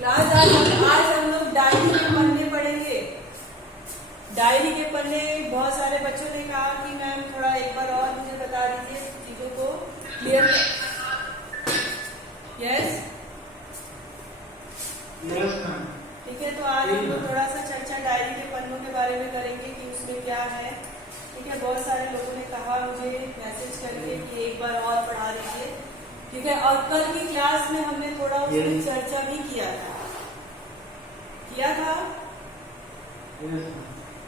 Class आज हम लोग डायरी के पन्ने पढ़ेंगे। डायरी के पन्ने बहुत सारे बच्चों ने कहा कि मैम थोड़ा एक बार और मुझे बता दीजिए चीजों को क्लियर। यस ठीक है, तो आज हम लोग थोड़ा सा चर्चा डायरी के पन्नों के बारे में करेंगे कि उसमें क्या है। ठीक है, बहुत सारे लोगों ने कहा मुझे मैसेज करके कि एक बार और पढ़ा दीजिए। ठीक है, और कल की क्लास में हमने थोड़ा उसकी चर्चा भी किया था।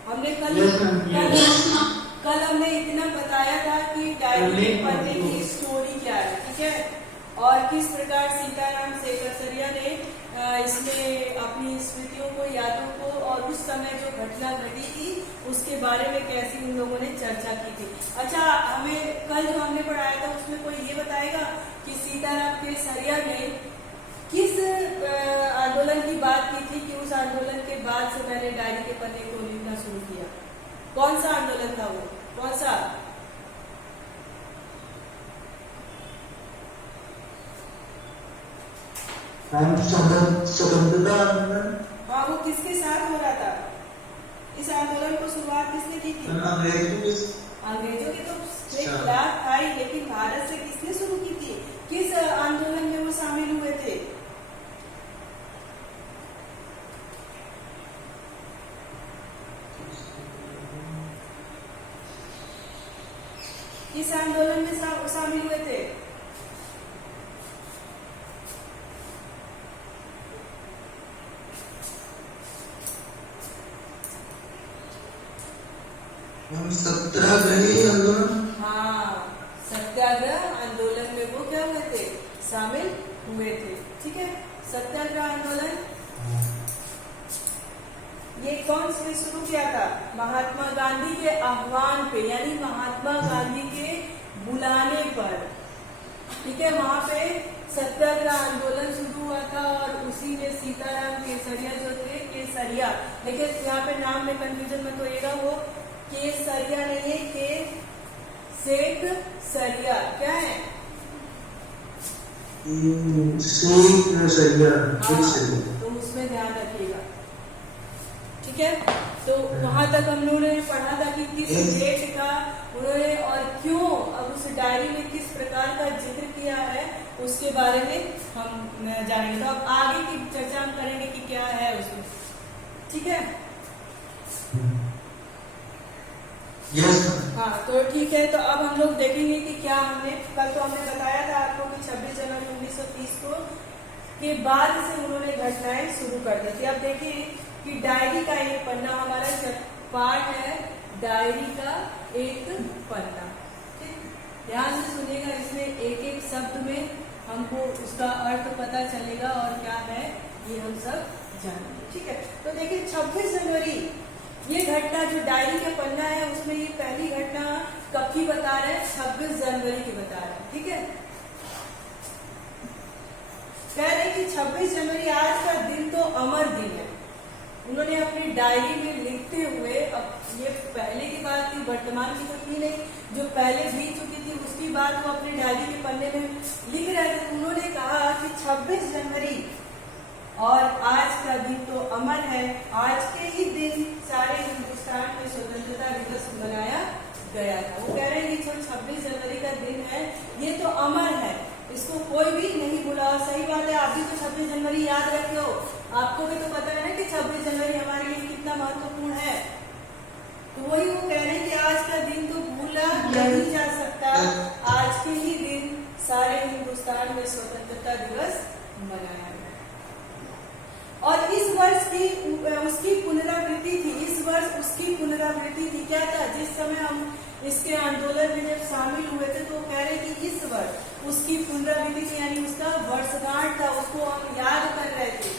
हमने कल हमने इतना बताया था कि डायरी के पन्ने की स्टोरी क्या है। ठीक है, और किस प्रकार सीताराम सेकरसरिया ने इसमें अपनी स्मृतियों को, यादों को और उस समय जो घटना घटी थी उसके बारे में कैसी उन लोगों ने चर्चा की थी। अच्छा, हमें कल जो हमने पढ़ाया था उसमें कोई ये बताएगा कि सीताराम केसरिया ने किस आंदोलन की बात की थी कि उस आंदोलन के बाद से मैंने डायरी के पन्ने को लिखना शुरू किया। कौन सा आंदोलन था वो? कौन सा? स्वतंत्रता आंदोलन। हाँ, वो किसके साथ हो रहा था? इस आंदोलन को शुरुआत किसने की थी? अंग्रेजों के तो खिलाफ था ही, लेकिन भारत से किसने शुरू की थी? किस आंदोलन में वो शामिल हुए थे? किस आंदोलन में शामिल हुए थे? सत्याग्रही आंदोलन। हाँ, सत्याग्रह आंदोलन में वो क्या हुए थे? शामिल हुए थे। ठीक है, सत्याग्रह आंदोलन ये कौन से शुरू किया था? महात्मा गांधी के आह्वान पे, यानी महात्मा गांधी के बुलाने पर। ठीक है, वहां पे सत्याग्रह आंदोलन शुरू हुआ था और उसी में सीताराम केसरिया जो थे, केसरिया, लेकिन यहाँ पे नाम में कंफ्यूजन मत होइएगा, वो केसरिया नहीं है, सेक सरिया। क्या है? तो उसमें ध्यान रखिएगा। ठीक है, तो वहां तक हम लोगों ने पढ़ा था कि किस डेट का उन्होंने और क्यों अब उस डायरी में किस प्रकार का जिक्र किया है उसके बारे में हम जानेंगे। तो अब आगे की चर्चा हम करेंगे कि क्या है उसमें। ठीक है, हाँ, तो ठीक है, तो अब हम लोग देखेंगे कि क्या हमने कल तो हमने बताया था आपको कि 26 जनवरी 1930 को के बाद से उन्होंने घटनाएं शुरू कर दी थी। अब देखिए कि डायरी का एक पन्ना हमारा पार्ट है, डायरी का एक पन्ना। ध्यान से सुनिएगा, इसमें एक एक शब्द में हमको उसका अर्थ पता चलेगा और क्या है ये हम सब जानेंगे। ठीक है, तो देखिए 26 जनवरी ये घटना जो डायरी का पन्ना है उसमें ये पहली घटना कब की बता रहे हैं? 26 जनवरी की बता रहे हैं। ठीक है, कह रहे हैं कि 26 जनवरी आज का दिन तो अमर दिन है। उन्होंने अपनी डायरी में लिखते हुए, अब ये पहले की बात थी, वर्तमान की तो थी नहीं, जो पहले बीत चुकी थी उसकी बात वो अपनी डायरी के पन्ने में लिख रहे थे। उन्होंने कहा कि 26 जनवरी और आज का दिन तो अमर है। आज के ही दिन सारे हिंदुस्तान में स्वतंत्रता दिवस मनाया गया था। वो कह रहे हैं कि जो 26 जनवरी का दिन है ये तो अमर है, इसको कोई भी नहीं भूला। और सही बात है, आप भी तो 26 जनवरी याद रखे हो, आपको भी तो पता है ना कि 26 जनवरी हमारे लिए कितना महत्वपूर्ण है। तो वही वो कह रहे हैं कि आज का दिन तो भूला नहीं जा सकता। आज के ही दिन सारे हिंदुस्तान में स्वतंत्रता दिवस मनाया गया और इस वर्ष की उसकी पुनरावृत्ति थी। इस वर्ष उसकी पुनरावृत्ति थी। क्या था? जिस समय हम इसके आंदोलन में जब शामिल हुए थे तो कह रहे कि इस वर्ष उसकी पुनरावृत्ति थी, यानी उसका वर्षगांठ था, उसको हम याद कर रहे थे।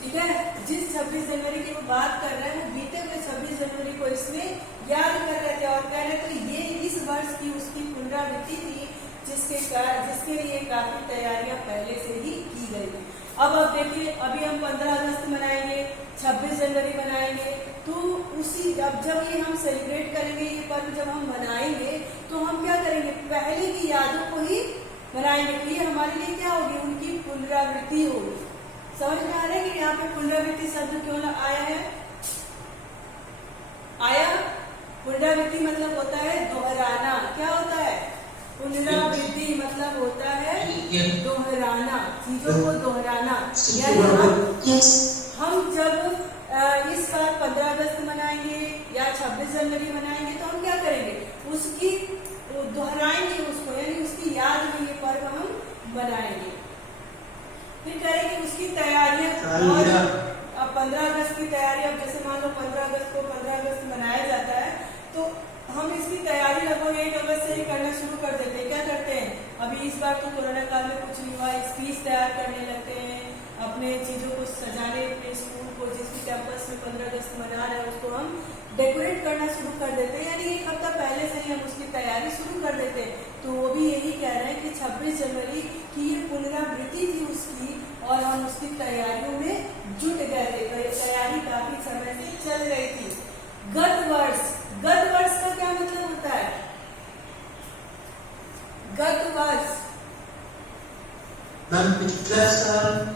ठीक है, जिस 26 जनवरी की वो बात कर रहे हैं वो बीते हुए 26 जनवरी को इसमें याद कर रहे थे और कह रहे तो ये इस वर्ष की उसकी पुनरावृत्ति थी जिसके लिए काफी तैयारियां पहले से ही की गई थी। अब देखिए, अभी हम 15 अगस्त मनाएंगे, 26 जनवरी मनाएंगे, तो उसी जब ये हम सेलिब्रेट करेंगे, ये पर्व जब हम मनाएंगे तो हम क्या करेंगे? पहले की यादों को ही मनाएंगे। तो ये हमारे लिए क्या होगी? उनकी पुनरावृत्ति होगी। समझ में आ रहा है कि यहाँ पे पुनरावृत्ति शब्द क्यों आया है? आया, पुनरावृत्ति मतलब होता है दोहराना। क्या होता है? पुनरावृत्ति मतलब होता है दोहराना, चीजों को दोहराना। यानी हम जब इस बार 15 अगस्त मनाएंगे या 26 जनवरी मनाएंगे तो हम क्या करेंगे? उसकी दोहराएंगे उसको, यानी उसकी याद में ये पर्व हम मनाएंगे। फिर करेंगे उसकी तैयारियां। और अब 15 अगस्त की तैयारी, अब जैसे मान लो 15 अगस्त को 15 अगस्त मनाया जाता है तो हम इसकी तैयारी लगभग 1 अगस्त से ही करना शुरू कर देते हैं। क्या करते हैं? अभी इस बार तो कोरोना काल में कुछ नहीं हुआ, स्पीच तैयार करने लगते हैं, अपने चीजों को सजाने, अपने स्कूल को जिस भी कैंपस में 15 अगस्त मना रहे हैं उसको हम डेकोरेट करना शुरू कर देते हैं। यानी 1 हफ्ता पहले से ही हम उसकी तैयारी शुरू कर देते हैं। तो वो भी यही कह रहे हैं कि 26 जनवरी की ये पुनरावृत्ति थी उसकी, और हम उसकी तैयारियों में जुट गए थे। तैयारी काफी समय से चल रही थी। गत वर्ष, गत वर्ष का क्या मतलब होता है? गत वर्ष,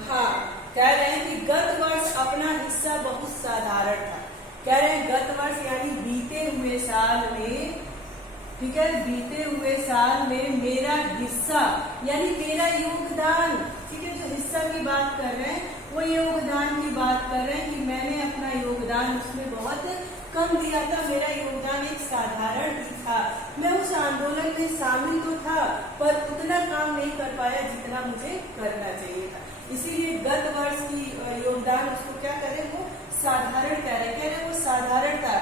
हाँ, कह रहे हैं कि गत वर्ष अपना हिस्सा बहुत साधारण था। कह रहे हैं गत वर्ष यानी बीते हुए साल में, ठीक है, बीते हुए साल में मेरा हिस्सा यानी मेरा योगदान, ठीक है, जो हिस्सा की बात कर रहे हैं वो योगदान की बात कर रहे हैं कि मैंने अपना योगदान उसमें बहुत कम दिया था। मेरा योगदान एक साधारण ही था। मैं उस आंदोलन में शामिल तो था पर उतना काम नहीं कर पाया जितना मुझे करना चाहिए था। इसीलिए गत वर्ष की योगदान उसको क्या करें, वो साधारण कह रहे वो साधारण था।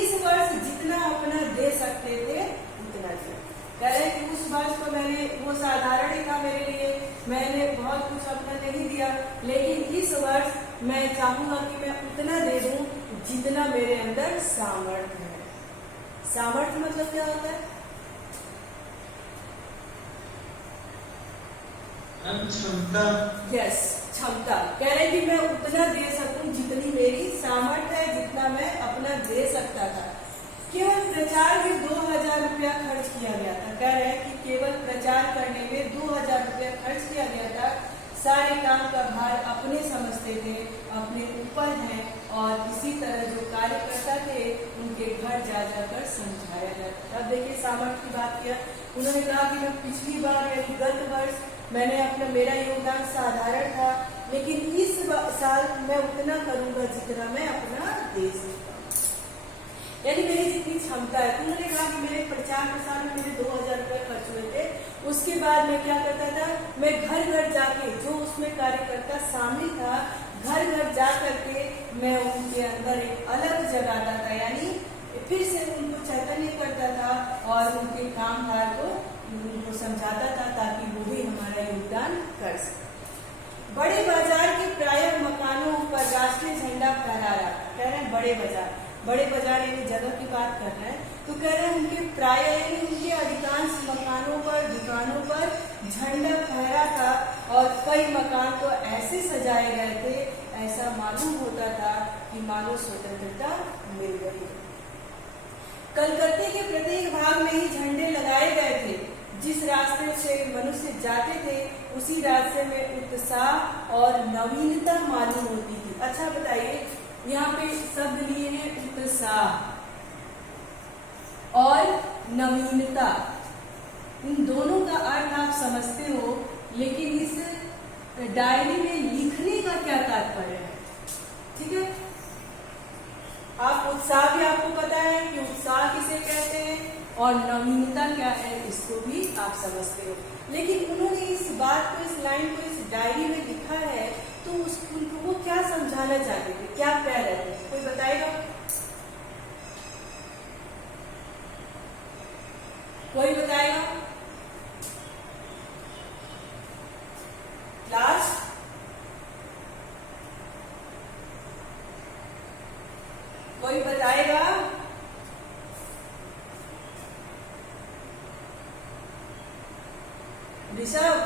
इस वर्ष जितना अपना दे सकते थे उतना दिया। कह रहे कि उस वर्ष को मैंने, वो साधारण ही था मेरे लिए, मैंने बहुत कुछ अपना नहीं दिया, लेकिन इस वर्ष मैं चाहूंगा कि मैं उतना दे दूं जितना मेरे अंदर सामर्थ्य है। सामर्थ्य मतलब क्या होता है? क्षमता। यस, क्षमता। कह रहे कि मैं उतना दे सकूं जितनी मेरी सामर्थ्य है, जितना मैं अपना दे सकता था। केवल प्रचार में 2000 रुपया खर्च किया गया था। कह रहे हैं कि केवल प्रचार करने में 2000 रुपया खर्च किया गया था। सारे काम का भार अपने समझते थे, अपने ऊपर है, और इसी तरह जो कार्यकर्ता थे उनके घर जा जाकर समझाया जाता। अब देखिए सामर्थ्य की बात किया, उन्होंने कहा कि मैं पिछली बार यानी गत वर्ष मैंने अपना, मेरा योगदान साधारण था, लेकिन इस साल मैं उतना करूंगा जितना मैं अपना दे सकता हूँ, यानी मेरी जितनी क्षमता है। उन्होंने कहा कि मेरे प्रचार प्रसार में मेरे 2000 रुपये खर्च हुए थे। उसके बाद मैं क्या करता था, मैं घर घर जाके, जो उसमें कार्यकर्ता शामिल था, घर घर जा करके मैं उनके अंदर एक अलग जगाता था, यानी फिर से उनको चैतन्य करता था और उनके काम काज को उनको समझाता था ताकि वो भी हमारा योगदान कर सके। बड़े बाजार के प्राय मकानों पर राष्ट्रीय झंडा फहरा रहा था। कह रहे हैं बड़े बाजार, बड़े बाजार यानी जगह की बात कर रहे हैं, तो कह रहे हैं उनके प्राय यानी उनके अधिकांश मकानों पर, दुकानों पर झंडा फहरा था, और कई मकान तो ऐसे सजाए गए थे, ऐसा मालूम होता था कि मानो स्वतंत्रता मिल गई। कलकत्ते के प्रत्येक भाग में ही झंडे लगाए गए थे। जिस रास्ते से मनुष्य जाते थे उसी रास्ते में उत्साह और नवीनता मालूम होती थी। अच्छा बताइए, यहाँ पे शब्द लिए हैं उत्साह और नवीनता, इन दोनों का अर्थ आप समझते हो, लेकिन इस डायरी में लिखने का क्या तात्पर्य है? ठीक है, आप उत्साह भी आपको पता है कि उत्साह किसे कहते हैं, और नवीनता क्या है इसको भी आप समझते हो। लेकिन उन्होंने इस बात को, इस लाइन को इस डायरी में लिखा है, तो उनको वो क्या समझाना चाहते थे, क्या कह रहे थे, कोई बताएगा? कोई बताएगा? लास्ट कोई बताएगा? ऋषभ,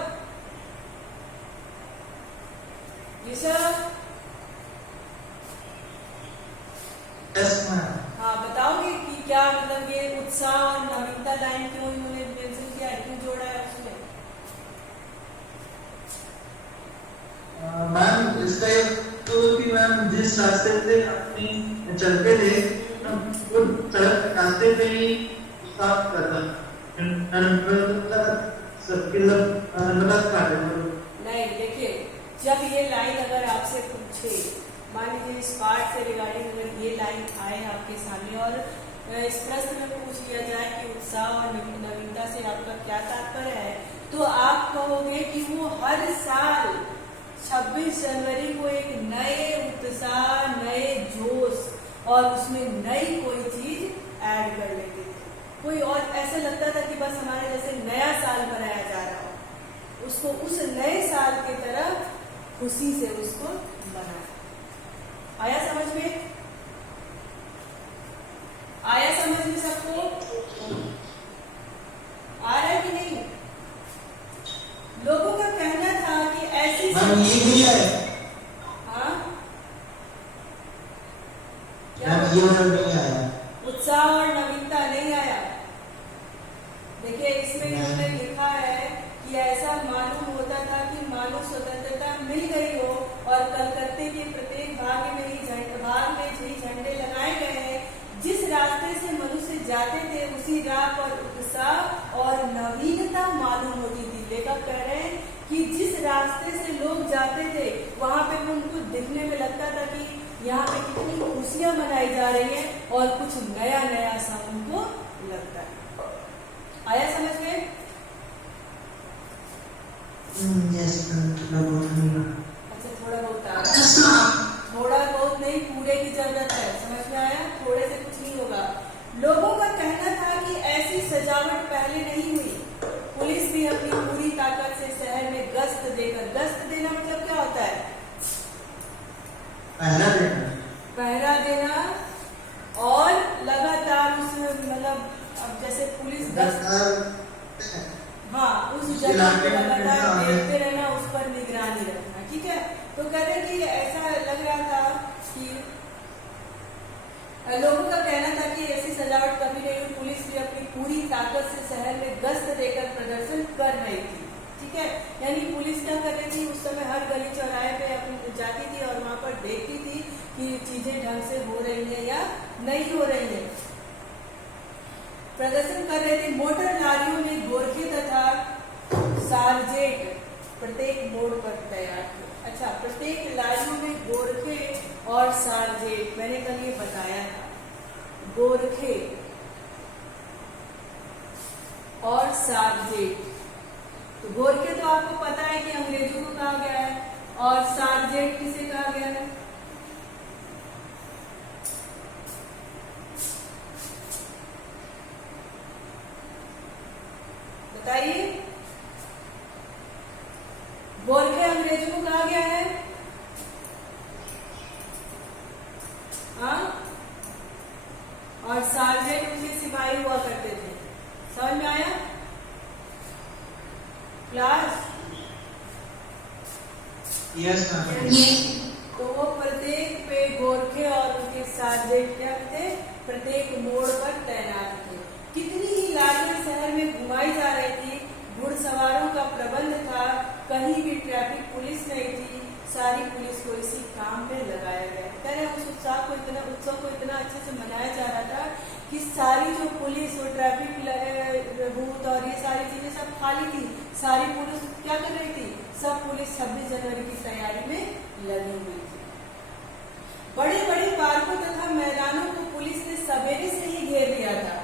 ऋषभ, हाँ बताओगे कि क्या मतलब ये उत्साह और नवीनता लाइन क्यों इन्होंने मेंशन किया है, क्यों जोड़ा है उसमें? मैम इसका एक तो कि मैम जिस रास्ते से अपनी चलते थे वो सड़क रास्ते पे ही साफ करता सबके सब मतलब काटे। नहीं देखिए, जब ये लाइन अगर आपसे पूछे, मान लीजिए इस पार्ट से रिगार्डिंग अगर ये लाइन आए आपके सामने और इस प्रश्न में पूछ लिया जाए कि उत्साह और नवीनता से आपका क्या तात्पर्य है, तो आप कहोगे कि वो हर साल 26 जनवरी को एक नए उत्साह, नए जोश और उसमें नई कोई चीज ऐड कर लेते थे। कोई और ऐसा लगता था कि बस हमारे जैसे नया साल मनाया जा रहा हो, उसको उस नए साल की तरह खुशी से उसको मनाया। आया समझ में? आया समझ में सबको? आ रहा है कि नहीं? लोगों का कहना था कि ऐसी ये भी है। हाँ क्या नहीं आया? उत्साह और नवीनता नहीं आया। देखिए इसमें इन्होंने लिखा है कि ऐसा मालूम होता था कि मानो स्वतंत्रता मिल गई हो और कलकत्ते के प्रत्येक भाग में ही झंडे लगाए गए हैं। जिस रास्ते से मनुष्य जाते थे उसी राह पर उत्साह और नवीनता मालूम होती थी। लेखक कह रहे हैं कि जिस रास्ते से लोग जाते थे वहां पे उनको दिखने में लगता था कि यहाँ पे कितनी खुशियां मनाई जा रही हैं और कुछ नया नया सा उनको लगता है। आया समझ में? अच्छा थोड़ा बहुत आ रहा है, थोड़ा बहुत नहीं, पूरे की जरूरत है। समझ में आया? थोड़े से कुछ नहीं होगा। लोगों का कहना था कि ऐसी सजावट पहले नहीं हुई। पुलिस भी अपनी पूरी ताकत से शहर में गश्त देना मतलब क्या होता है? पहरा देना और लगातार उस मतलब अब जैसे पुलिस गश्त, हाँ उस जगह को लगातार देखते रहना, उस पर निगरानी रखना। ठीक है, तो कह रहे कि ऐसा लग रहा था कि लोगों का कहना था कि ऐसी सजावट कभी नहीं हुई। पुलिस भी अपनी पूरी ताकत से शहर में गश्त देकर प्रदर्शन कर रही थी। ठीक है, यानी पुलिस क्या कर रही थी उस समय, हर गली चौराहे पे अपनी जाती थी और वहां पर देखती थी कि चीजें ढंग से हो रही है या नहीं हो रही है। प्रदर्शन कर रहे थे। मोटर लारियों में गोरखे तथा सार्जेंट प्रत्येक मोड़ पर तैयार थे। अच्छा, प्रत्येक लारियों में गोरखे और सार्जेंट, मैंने कल ये बताया था, गोरखे और सार्जेंट। तो गोरखे तो आपको पता है कि अंग्रेजों को कहा गया है और सार्जेंट किसे कहा गया है? बताइए। गोरखे अंग्रेजों को कहा गया है, हाँ, और सार्जेंट उनके सिपाही हुआ करते थे। समझ में आया क्लास? Yes ma'am. तो वो प्रत्येक पे गोरखे और उनके सार्जेंट क्या थे? प्रत्येक मोड़ पर तैनात थे। कितनी ही लारियां शहर में घुमाई जा रही थी। घुड़सवारों का प्रबंध था। कहीं भी ट्रैफिक पुलिस नहीं थी। सारी पुलिस को इसी काम में लगाया गया। कह रहे उस उत्सव को इतना अच्छे से मनाया जा रहा था कि सारी जो पुलिस और ट्रैफिक बूथ और ये सारी चीजें सब खाली थी। सारी पुलिस क्या कर रही थी? सब पुलिस 26 जनवरी की तैयारी में लगी हुई थी। बड़े बड़े पार्कों तथा मैदानों को पुलिस ने सवेरे से ही घेर लिया था।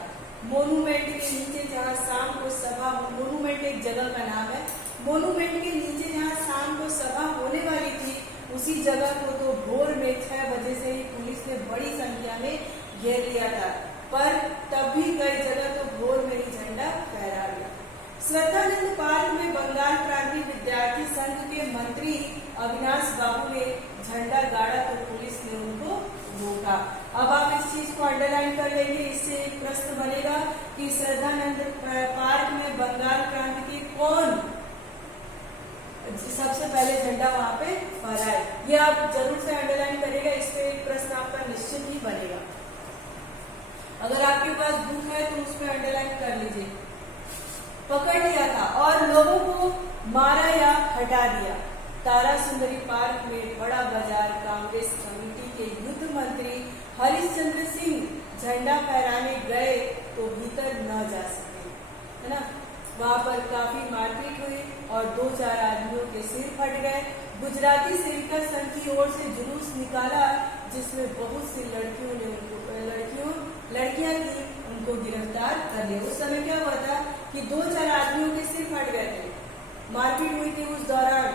मोनूमेंट के नीचे जहाँ शाम को सभा, मोनूमेंट एक जगह का नाम है, मोनूमेंट के नीचे जहाँ शाम को सभा होने वाली थी उसी जगह को तो भोर में 6 बजे से ही पुलिस ने बड़ी संख्या में घेर लिया था। पर तब भी कई जगह तो भोर में ही झंडा फहरा गया। श्रद्धानंद पार्क में बंगाल क्रांति विद्यार्थी संघ के मंत्री अविनाश बाबू ने झंडा गाड़ा तो पुलिस ने उनको रोका। अब आप इस चीज को अंडरलाइन कर लेंगे। इससे एक प्रश्न बनेगा कि श्रद्धानंद पार्क में बंगाल क्रांति के कौन सबसे पहले झंडा वहां पे फहराए, ये आप जरूर से अंडरलाइन करेगा। इस पे एक प्रश्न आपका निश्चित ही बनेगा। अगर आपके पास बुक है तो उस पर अंडरलाइन कर लीजिए। पकड़ लिया था और लोगों को मारा या हटा दिया। तारा सुंदरी पार्क में बड़ा बाजार कांग्रेस कमेटी के युद्ध मंत्री हरिश्चंद्र सिंह झंडा फहराने गए तो भीतर न जा सके, है ना। वहां पर काफी मारपीट हुई और 2-4 आदमियों के सिर फट गए। गुजराती सेविका संघ की ओर से जुलूस निकाला जिसमें बहुत सी लड़कियां थी, उनको गिरफ्तार कर लिया। उस समय क्या हुआ था कि 2-4 आदमियों के सिर फट गए थे, मारपीट हुई थी उस दौरान,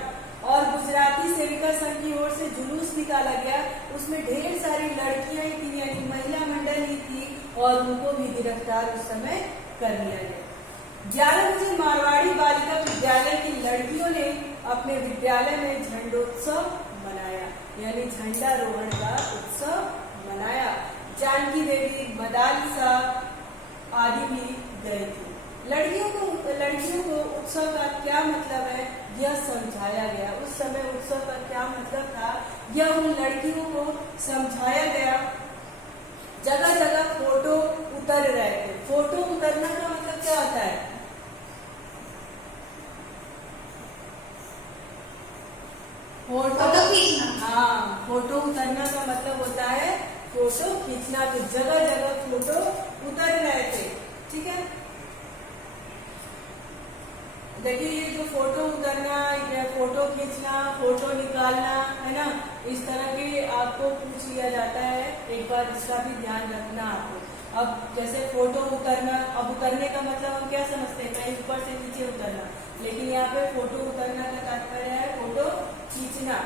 और गुजराती सेविका संघ की ओर से जुलूस निकाला गया। उसमें ढेर सारी लड़कियां थी, यानी महिला मंडल ही थी, और उनको भी गिरफ्तार उस समय कर लिया गया। 11 बजे मारवाड़ी बालिका विद्यालय की लड़कियों ने अपने विद्यालय में झंडोत्सव मनाया, यानी झंडारोहण का उत्सव मनाया। जानकी देवी, मदालसा आदि भी गए थे। लड़कियों को उत्सव का क्या मतलब है यह समझाया गया। उस समय उत्सव का क्या मतलब था यह उन लड़कियों को समझाया गया। जगह जगह फोटो उतर रहे थे। फोटो उतरना का मतलब क्या होता है? फोटो खींचना। हाँ, फोटो उतरना का मतलब होता है फोटो खींचना। तो जगह जगह फोटो उतर रहे थे, ठीक है। देखिए ये जो फोटो उतरना, फोटो खींचना, फोटो निकालना, है ना, इस तरह के आपको पूछ लिया जाता है। एक बार इसका भी ध्यान रखना आपको। अब जैसे फोटो उतरना, अब उतरने का मतलब हम क्या समझते हैं, कहीं ऊपर से नीचे उतरना, लेकिन यहाँ पे फोटो उतरना का तात्पर्य है फोटो खींचना।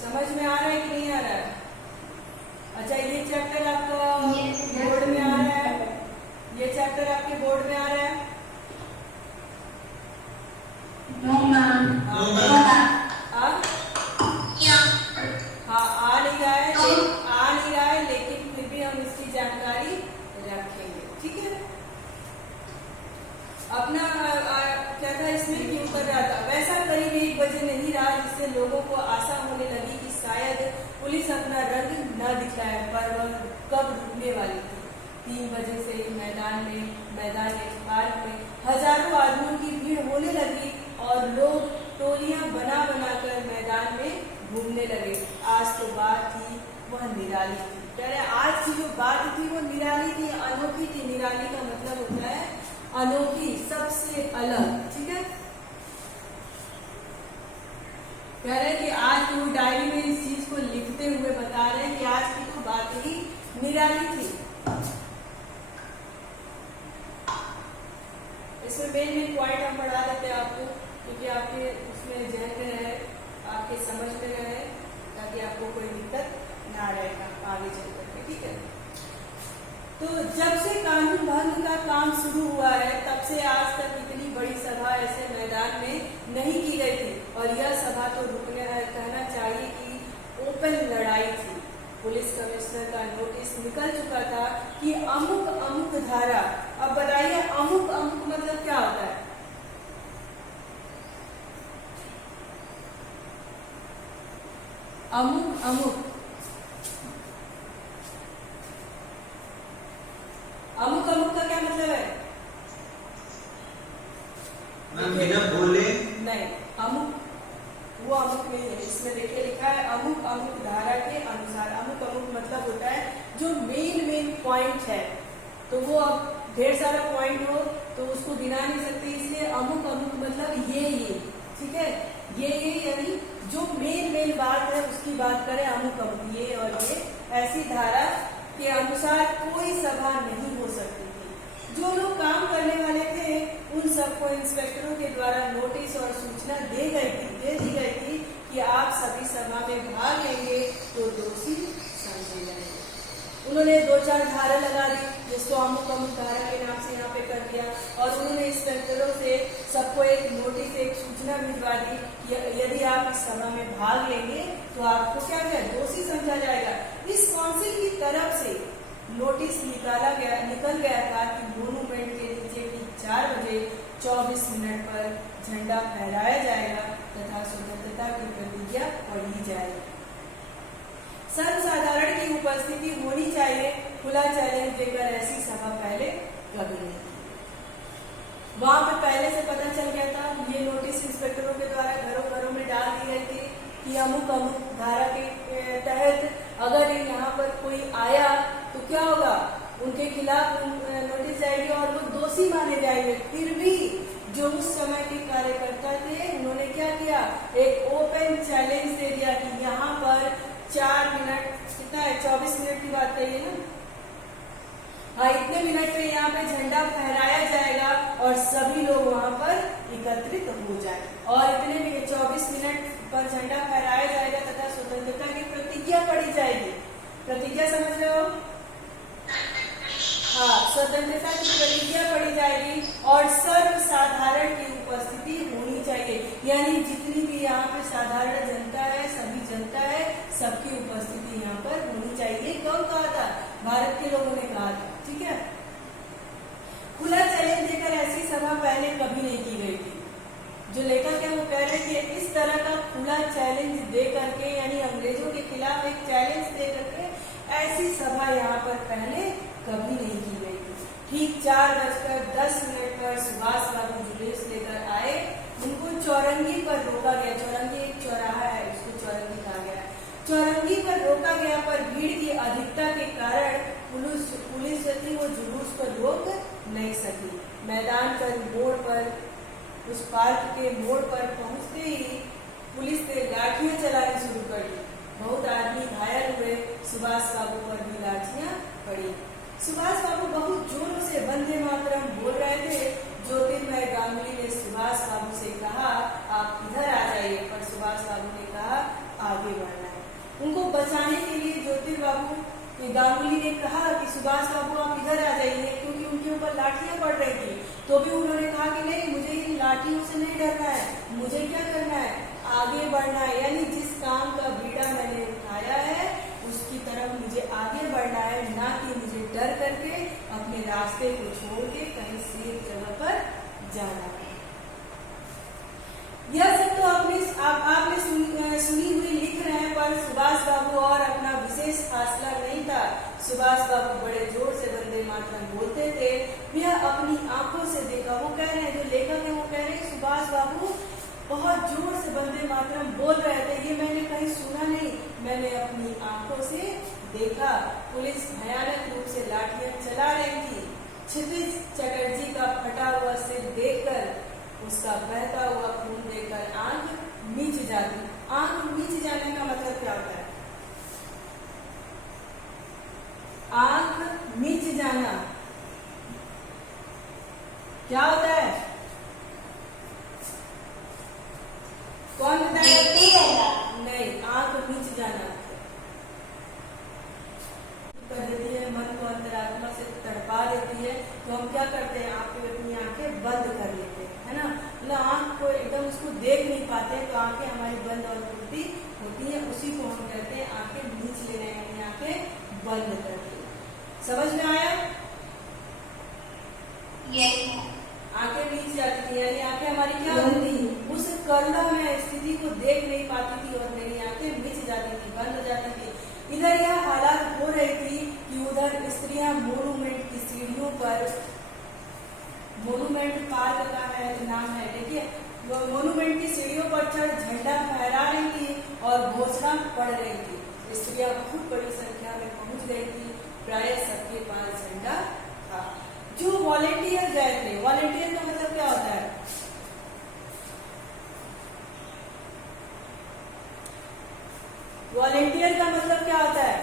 समझ में आ रहा है कि नहीं आ रहा है? अच्छा, ये चैप्टर आपका बोर्ड में आ रहा है? ये चैप्टर आपके बोर्ड में आ रहा है? No ma'am. हाँ, आ नहीं रहा है, लेकिन फिर भी हम इसकी जानकारी रखेंगे, ठीक है। अपना क्या था इसमें, क्यों कर रहा था? वैसा करीब 1 बजे नहीं रहा जिससे लोगों को आशा होने लगी कि शायद पुलिस अपना रंग न दिखाए, पर वह कब रुकने वाली थी। 3 बजे से मैदान पार्क में हजारों आदमियों की भीड़ होने लगी और लोग टोलियां बना कर मैदान में घूमने लगे। आज तो बात थी वह निराली थी। कह रहे आज की जो बात थी वो निराली थी, अनोखी थी। निराली का मतलब होता है अनोखी, सबसे अलग, ठीक है। कह रहे कि आज वो डायरी में इस चीज को लिखते हुए बता रहे हैं कि आज की तो बात ही निराली थी। इसमें मेन पॉइंट हम पढ़ा देते हैं आपको, क्योंकि आपके उसमें जहन में रहे, आपके समझ में रहे, ताकि आपको कोई दिक्कत ना रहेगा आगे चल करके, ठीक है। तो जब से कानून भंग का काम शुरू हुआ है तब से आज तक इतनी बड़ी सभा ऐसे मैदान में नहीं की गई थी, और यह सभा तो कहना चाहिए कि ओपन लड़ाई थी। पुलिस कमिश्नर का नोटिस निकल चुका था कि अमुक धारा। अब बताइए अमुक मतलब क्या होता है? अमुक का क्या मतलब है? बिना बोले नहीं, अमुक नहीं है। इसमें देखिए लिखा है अमुक धारा के अनुसार। अमुक मतलब होता है जो मेन पॉइंट है। तो वो अब ढेर सारा पॉइंट हो तो उसको गिना नहीं सकते, इसलिए अमुक मतलब ये, ठीक है। ये यानी जो मेन बात है उसकी बात करें, अमुक ये और ये। ऐसी धारा के अनुसार कोई सभा नहीं हो सकती थी। जो लोग काम करने वाले थे उन सबको इंस्पेक्टरों के द्वारा नोटिस और सूचना दे दी गई थी कि आप सभी सभा में भाग लेंगे तो दोषी समझे जाएंगे। उन्होंने 2-4 धारा लगा दी, जिसको अमुक धारा के नाम से यहाँ पे कर दिया, और उन्होंने इंस्पेक्टरों से सबको एक नोटिस, एक सूचना भिजवा दी कि यदि आप इस सभा में भाग लेंगे तो आपको क्या है, दोषी समझा जाएगा। इस काउंसिल की तरफ से नोटिस निकल गया था कि मोनूमेंट के नीचे ठीक 4 बजे 24 मिनट पर झंडा फहराया जाएगा तथा स्वतंत्रता की प्रतिज्ञा पढ़ी जाएगी। सर्वसाधारण की उपस्थिति होनी चाहिए। खुला चैलेंज देकर ऐसी सभा पहले कभी नहीं। वहां पे पहले से पता चल गया था, ये नोटिस इंस्पेक्टरों के द्वारा घरों घरों में डाल दी गई थी कि अमुक अमुक धारा के तहत अगर यहाँ पर कोई आया तो क्या होगा, उनके खिलाफ नोटिस जाएगी और वो दोषी माने जाएंगे। फिर भी जो उस समय के कार्यकर्ता थे उन्होंने क्या किया, एक ओपन चैलेंज दे दिया कि यहाँ पर 4 मिनट, कितना है 24 मिनट की बात कही है ना, हाँ इतने मिनट में यहाँ पे झंडा फहराया जाएगा और सभी लोग वहां पर एकत्रित हो जाए और इतने में 24 मिनट पर झंडा फहराया जाएगा तथा स्वतंत्रता की प्रतिज्ञा पढ़ी जाएगी। प्रतिज्ञा समझ रहे हो? हाँ, स्वतंत्रता की प्रतिज्ञा पढ़ी जाएगी और सर्वसाधारण की उपस्थिति होनी चाहिए, यानी जितनी भी यहाँ पे साधारण जनता है, सभी जनता है, सबकी उपस्थिति यहाँ पर होनी चाहिए। कब कहा था? भारत के लोगों ने कहा था। ठीक है, खुला चैलेंज देकर ऐसी सभा पहले कभी नहीं की गई थी। जो लेखक है वो कह रहे हैं कि इस तरह का खुला चैलेंज दे करके, यानी अंग्रेजों के खिलाफ एक चैलेंज दे करके ऐसी सभा यहाँ पर पहले कभी नहीं की गई थी। ठीक 4:10 पर सुभाष बाबू जुलूस लेकर आए, उनको चौरंगी पर रोका गया। चौरंगी एक चौराहा है, उसको चौरंगी कहा गया। चौरंगी पर रोका गया, पर भीड़ की अधिकता के कारण पुलिस जो थी वो जुलूस को रोक नहीं सकी। मैदान पर मोड़ पर, उस पार्क के मोड़ पर पहुंचते ही पुलिस ने लाठियां चलानी शुरू कर दी। बहुत आदमी घायल हुए, सुभाष बाबू पर भी लाठियां पड़ी। सुभाष बाबू बहुत जोरों से वंदे मातरम बोल रहे थे। ज्योतिर्मय गांगुली ने सुभाष बाबू से कहा आप इधर आ जाइए, पर सुभाष बाबू ने कहा आगे बढ़ना है। उनको बचाने के लिए ज्योतिर्बाबू गांगुली ने कहा कि सुभाष बाबू आप इधर आ जाइए, क्योंकि उनके ऊपर लाठियां पड़ रही थी। तो भी उन्होंने कहा कि नहीं, मुझे इन लाठियों से नहीं डरना है, मुझे क्या करना है, आगे बढ़ना है। यानी जिस काम का बीड़ा मैंने उठाया है उसकी तरफ मुझे आगे बढ़ना है, ना कि मुझे डर करके अपने रास्ते को छोड़ के कहीं सेफ जगह पर जाना है। यह सब तो आपने सुनी हुई लिख रहे हैं, पर सुभाष बाबू और अपना विशेष फासला नहीं था। सुभाष बाबू बड़े जोर से वंदे मातरम बोलते थे, यह अपनी आंखों से देखा। वो कह रहे हैं, जो लेखक है वो कह रहे हैं सुभाष बाबू बहुत जोर से वंदे मातरम बोल रहे थे, ये मैंने कहीं सुना नहीं, मैंने अपनी आंखों से देखा। पुलिस भयानक रूप से लाठियां चला रही थी। क्षितिज चटर्जी का फटा हुआ सिर देखकर, उसका बहता हुआ खून देखकर आंख मीच जाती। आंख मीच जाने का मतलब क्या होता है? आंख मीच जाना क्या होता है? कौन बताएगा? नहीं, आंख मीच जाना कर देती है, मन को अंतरात्मा से तड़पा देती है। तो हम क्या करते हैं, आप अपनी आंखें बंद कर लेते हैं, है ना, मतलब आंख को एकदम उसको देख नहीं पाते, तो आंखें हमारी बंद और खुलती होती है। उसी को हम कहते हैं आंखें मीच लेना, यानी आंखें बंद कर देना। समझ में आया? आंखें मीच जाती थी, यानी आंखें हमारी क्या होती थी, उस करुणामय स्थिति को देख नहीं पाती थी और मेरी आंखें मीच जाती थी, बंद हो जाती थी। इधर यह हालात हो रही थी कि उधर स्त्रियां मोनूमेंट की सीढ़ियों पर, मोनूमेंट पार्क का है नाम है, देखिए, वो मोनूमेंट की सीढ़ियों पर चढ़ झंडा फहरा रही थी और घोषणा पढ़ रही थी। स्त्रियां बहुत बड़ी संख्या में पहुंच गई थी, प्राय सबके पास झंडा था। जो वॉलेंटियर गए थे, वॉलेंटियर का मतलब क्या होता है? वॉलेंटियर का मतलब क्या होता है?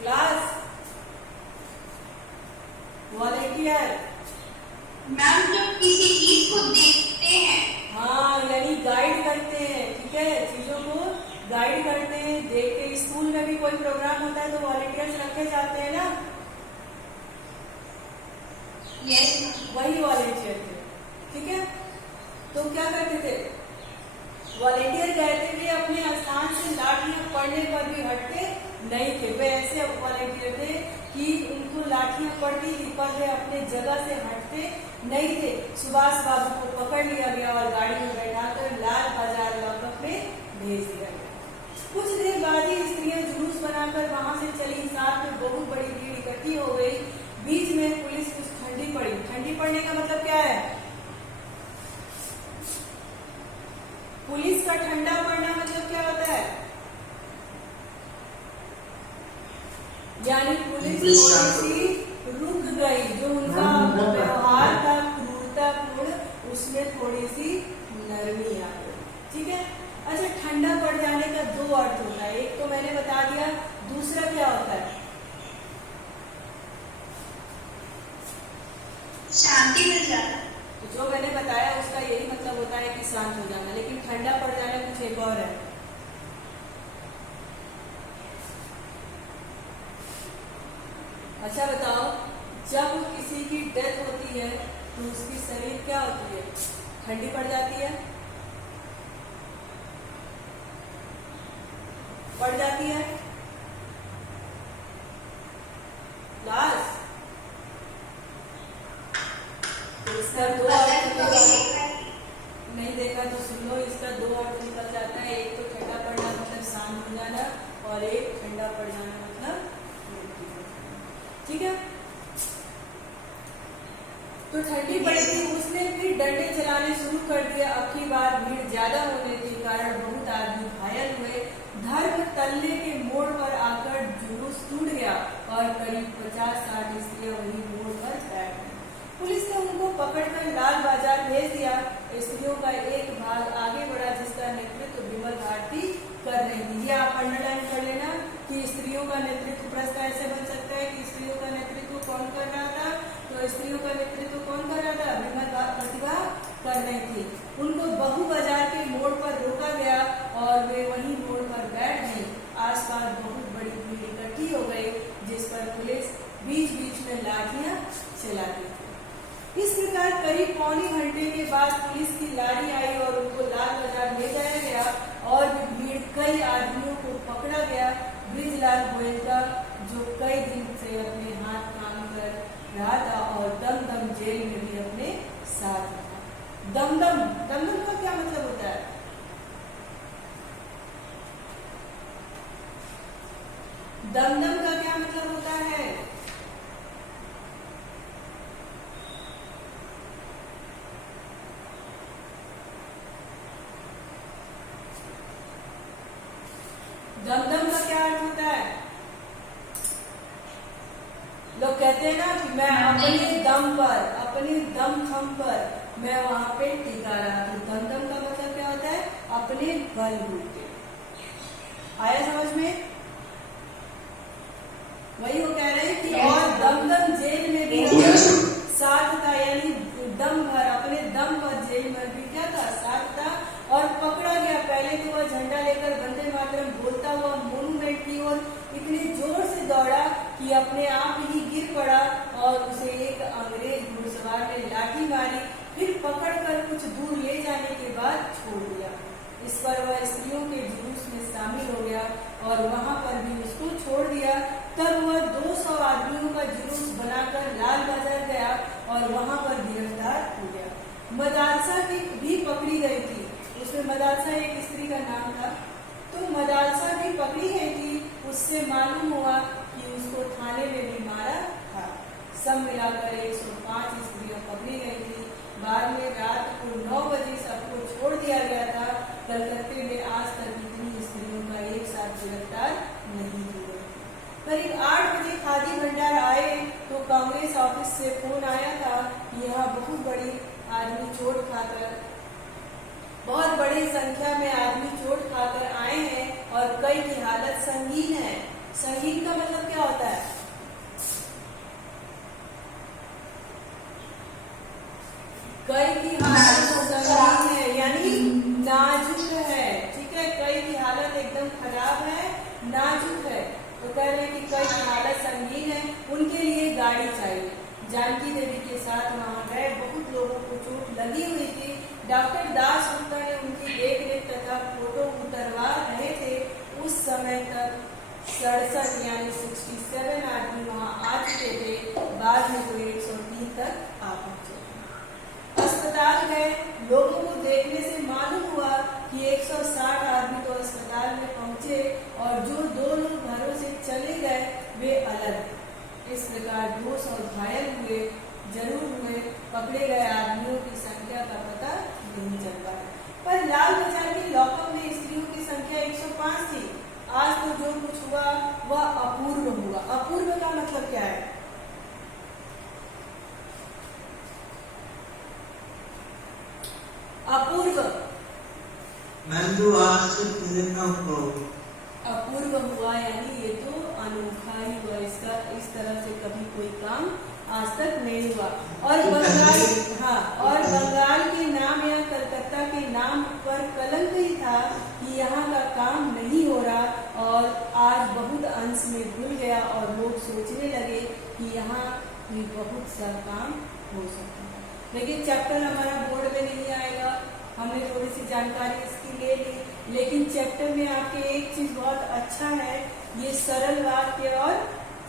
क्लास वॉलेंटियर मैम जब किसी चीज को देखते हैं, हाँ, यानी गाइड करते हैं। ठीक है, चीजों को गाइड करते हैं, देखते हैं। स्कूल में भी कोई प्रोग्राम होता है तो वॉलेंटियर्स रखे जाते हैं ना, यस वही वॉलेंटियर थे। ठीक है, तो क्या करते थे, वॉलेंटियर कहते थे अपने स्थान से लाठियां पड़ने पर भी हटते नहीं थे। वे ऐसे वॉलेंटियर थे कि उनको लाठियां पड़ती थी पर वे अपने जगह से हटते नहीं थे। सुभाष बाबू को पकड़ लिया गया और गाड़ी में बैठाकर लाल बाजार लॉकअप में भेज दिया गया। कुछ देर बाद ही स्त्रियां जुलूस बनाकर वहां से चली। साथ में बहुत बड़ी भीड़ इकट्ठी हो गई। बीच में पुलिस कुछ ठंडी पड़ी। ठंडी पड़ने का मतलब क्या है? पुलिस का ठंडा पड़ना मतलब क्या होता है? यानी पुलिस थोड़ी सी रुक गई, जो उनका व्यवहार था क्रूरतापूर्ण, उसमें थोड़ी सी नरमी आ गई। ठीक है। अच्छा, ठंडा पड़ जाने का दो अर्थ होता है, एक तो मैंने बता दिया, दूसरा क्या होता है? शांति मिल जाता। तो जो मैंने बताया उसका यही मतलब होता है कि शांत हो जाना, लेकिन ठंडा पड़ जाना कुछ एक और है। अच्छा बताओ, जब किसी की डेथ होती है तो उसकी शरीर क्या होती है? ठंडी पड़ जाती है? पड़ जाती है? लास्ट तो इसका दो अर्थ नहीं देखा तो सुन लो, इसका दो अर्थ निकल जाता है। एक तो ठंडा पड़ना मतलब शांत हो जाना, और एक ठंडा पड़ जाना मतलब मृत्यु हो जाना। ठीक है। तो ठंडी पड़ी थी, उसने फिर डंडे चलाने शुरू कर दिया। अब की बार भीड़ ज्यादा होने के कारण बहुत आदमी घायल हुए। धर्म तल्ले के मोड़ पर आकर जुलूस टूट गया और करीब 50-60 स्त्रियां वही मोड़ पर बैठ गई। पुलिस ने उनको पकड़कर लाल बाजार भेज दिया। स्त्रियों का एक भाग आगे बढ़ा, जिसका नेतृत्व विमल भारती कर रही थी। ये आप अंडरलाइन कर लेना कि स्त्रियों का नेतृत्व प्रश्न ऐसे बन सकता है कि स्त्रियों का नेतृत्व कौन कर रहा था? तो स्त्रियों का नेतृत्व कौन कर रहा था? विमल प्रतिभा कर रही थी। उनको बहु बाजार के मोड़ पर रोका गया और वे वहीं मोड़ पर बैठ गई। आसपास बहुत बड़ी भीड़ इकट्ठी हो गई, जिस पर पुलिस बीच बीच में लाठियां चलाती थी। इस प्रकार करीब पौने घंटे के बाद पुलिस की गाड़ी आई और उनको लाल बाजार ले जाया गया और भीड़ कई आदमियों को पकड़ा गया। ब्रिजलाल गोयल का, जो कई दिन से अपने हाथ काम कर रहा था और दमदम जेल में भी अपने साथ था। दमदम दमदम का क्या मतलब होता है? दमदम का क्या मतलब होता है? दमदम का क्या अर्थ होता है? लोग कहते हैं ना कि मैं अपने दम खम पर मैं वहां पे टिका रहा। तो दमदम का मतलब क्या होता है? अपने बलबूते। आया समझ में? वही वो कह रहे हैं कि और दमदम जेल में भी साथ था, यानी दम भर अपने दम पर जेल में भी क्या था? साथ था। और पकड़ा गया। पहले तो वह झंडा लेकर वंदे मातरम बोलता हुआ मोनूमेंट की ओर इतने जोर से दौड़ा कि अपने आप ही गिर पड़ा और उसे एक अंग्रेज घुड़सवार ने लाठी मारी, फिर पकड़कर कुछ दूर ले जाने के बाद छोड़ दिया। इस पर वह स्त्रियों के जुलूस में शामिल हो गया और वहां पर भी उसको छोड़ दिया। तब वह 200 आदमियों का जुलूस बनाकर लाल बाजार गया और वहां पर गिरफ्तार हो गया। मदालसा भी पकड़ी गई थी। उसमें मदालसा एक स्त्री का नाम था। तो मदालसा भी पकड़ी गई थी। उससे मालूम हुआ कि उसको थाने में भी मारा था। सब मिलाकर 105 स्त्रियां पकड़ी गई थी। बाद में रात को 9 बजे सबको छोड़ दिया गया था। कलकत्ते में आज तक इतनी स्त्रियों का एक साथ गिरफ्तार नहीं हुआ। करीब 8 बजे खादी भंडार आए तो कांग्रेस ऑफिस से फोन आया था कि यहाँ बहुत बड़ी संख्या में आदमी चोट खाकर आए हैं और कई की हालत संगीन है। संगीन का मतलब क्या होता है? कई की हालत संगीन है यानी नाजुक है। ठीक है, कई की हालत एकदम खराब है, नाजुक है। तो कह रहे हैं कि कई की हालत संगीन है, उनके लिए गाड़ी चाहिए। जानकी देवी के साथ वहां गए। बहुत लोगों को चोट लगी हुई थी। डॉक्टर दास गुप्ता ने उनकी देखरेख तथा फोटो उतरवा रहे थे। उस समय तक 67 यानी 67 आदमी वहां आ चुके थे। बाद में तो 103 तक आ पहुंचे। अस्पताल गए। लोगों को देखने से मालूम हुआ कि 160 आदमी तो अस्पताल में पहुंचे और जो 2 लोग घरों से चले गए वे अलग। इस प्रकार 200 घायल हुए जरूर हुए, पकड़े गए आदमियों की संख्या का पता नहीं चल पाया। पर लाल बाजार के लॉकअप में स्त्रियों की संख्या 105 थी। आज तो जो कुछ हुआ वह अपूर्व हुआ। अपूर्व का मतलब क्या है? अपूर्व मैम जो आज से पहले ना हो, अपूर्व हुआ यानी ये तो अनोखा ही हुआ। इसका इस तरह से कभी कोई काम आज तक नहीं हुआ। और बंगाल, हाँ, और बंगाल के नाम या कलकत्ता के नाम पर कलंक ही था कि यहाँ का काम नहीं हो रहा और आज बहुत अंश में भूल गया और लोग सोचने लगे कि यहाँ भी बहुत सा काम हो सकता है। लेकिन चैप्टर हमारा बोर्ड में नहीं आएगा, हमने थोड़ी सी जानकारी इसकी ले ली, लेकिन चैप्टर में आपके एक चीज बहुत अच्छा है, ये सरल वाक्य और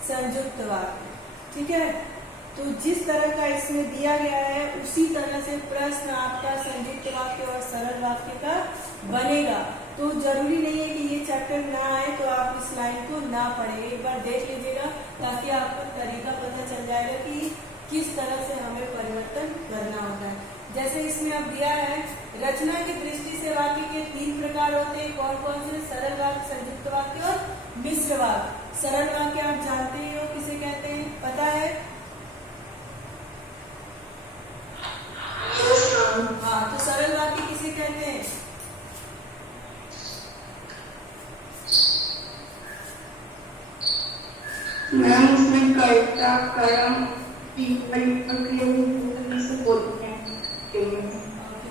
संयुक्त वाक्य। ठीक है, तो जिस तरह का इसमें दिया गया है उसी तरह से प्रश्न आपका संयुक्त वाक्य और सरल वाक्य का बनेगा। तो जरूरी नहीं है कि ये चैप्टर ना आए तो आप इस लाइन को ना पढ़ें, एक बार देख लीजिएगा ताकि आपको तरीका पता चल जाएगा कि किस तरह से हमें परिवर्तन करना होता है। जैसे इसमें अब दिया है, रचना की दृष्टि से वाक्य के 3 प्रकार होते हैं। कौन कौन से? सरल वाक्य, संयुक्त वाक्य और मिश्र वाक्य। सरल वाक्य आप जानते ही हो किसे कहते हैं, पता है? हाँ, तो सरल वाक्य किसे कहते हैं? मैम उसमें कर्ता कर्म की बड़ी प्रक्रिया से बोलते हैं।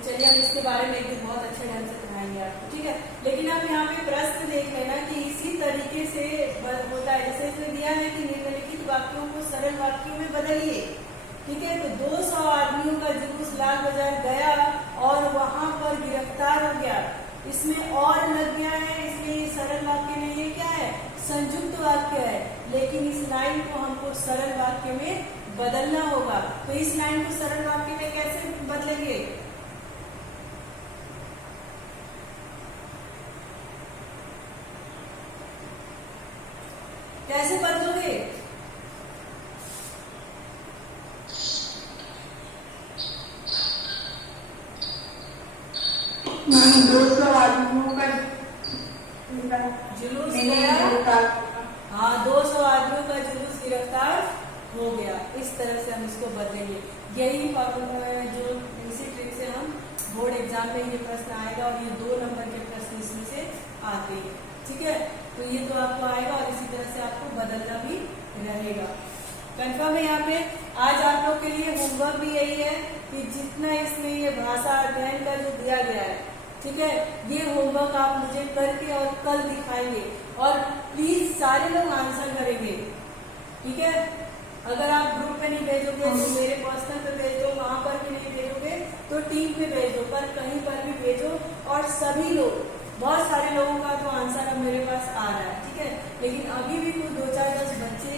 चलिए हम इसके बारे में एक बहुत अच्छे ढंग से पढ़ाएंगे आपको, ठीक है। लेकिन आप यहाँ पे प्रश्न देख लेना कि इसी तरीके से होता है। जैसे इसमें दिया है कि निम्नलिखित वाक्यों को सरल वाक्यों में बदलिए, ठीक है। तो 200 आदमियों का जुलूस लाल बाजार गया और वहां पर गिरफ्तार हो गया। इसमें और लग गया है, इसलिए ये सरल वाक्य नहीं है, क्या है? संयुक्त वाक्य है। लेकिन इस लाइन को हमको सरल वाक्य में बदलना होगा। तो इस लाइन को सरल वाक्य में कैसे बदलेंगे? कैसे बदलोगे? मैम 200 आदमियों का जुलूस गया, हाँ 200 आदमियों का जुलूस गिरफ्तार हो गया। इस तरह से हम इसको बदलेंगे। यही जो इसी ट्रिक से हम बोर्ड एग्जाम में ये प्रश्न आएगा और ये 2 नंबर के प्रश्न इसमें से आते हैं, ठीक है। तो ये तो आपको आएगा और इसी तरह से आपको बदलना भी रहेगा। कंफर्म है यहाँ पे। आज आप लोग के लिए होमवर्क भी यही है कि जितना इसमें ये भाषा अध्ययन का जो दिया गया है, ठीक है, ये होमवर्क आप मुझे करके और कल दिखाएंगे और प्लीज सारे लोग आंसर करेंगे, ठीक है। अगर आप ग्रुप पे नहीं भेजोगे तो मेरे पर्सनल पे भेज दो, वहां पर भी नहीं भेजोगे तो टीम पे भेज दो, पर कहीं पर भी भेजो। और सभी लोग, बहुत सारे लोगों का तो आंसर अब मेरे पास आ रहा है, ठीक है। लेकिन अभी भी कुछ 2-4-10 बच्चे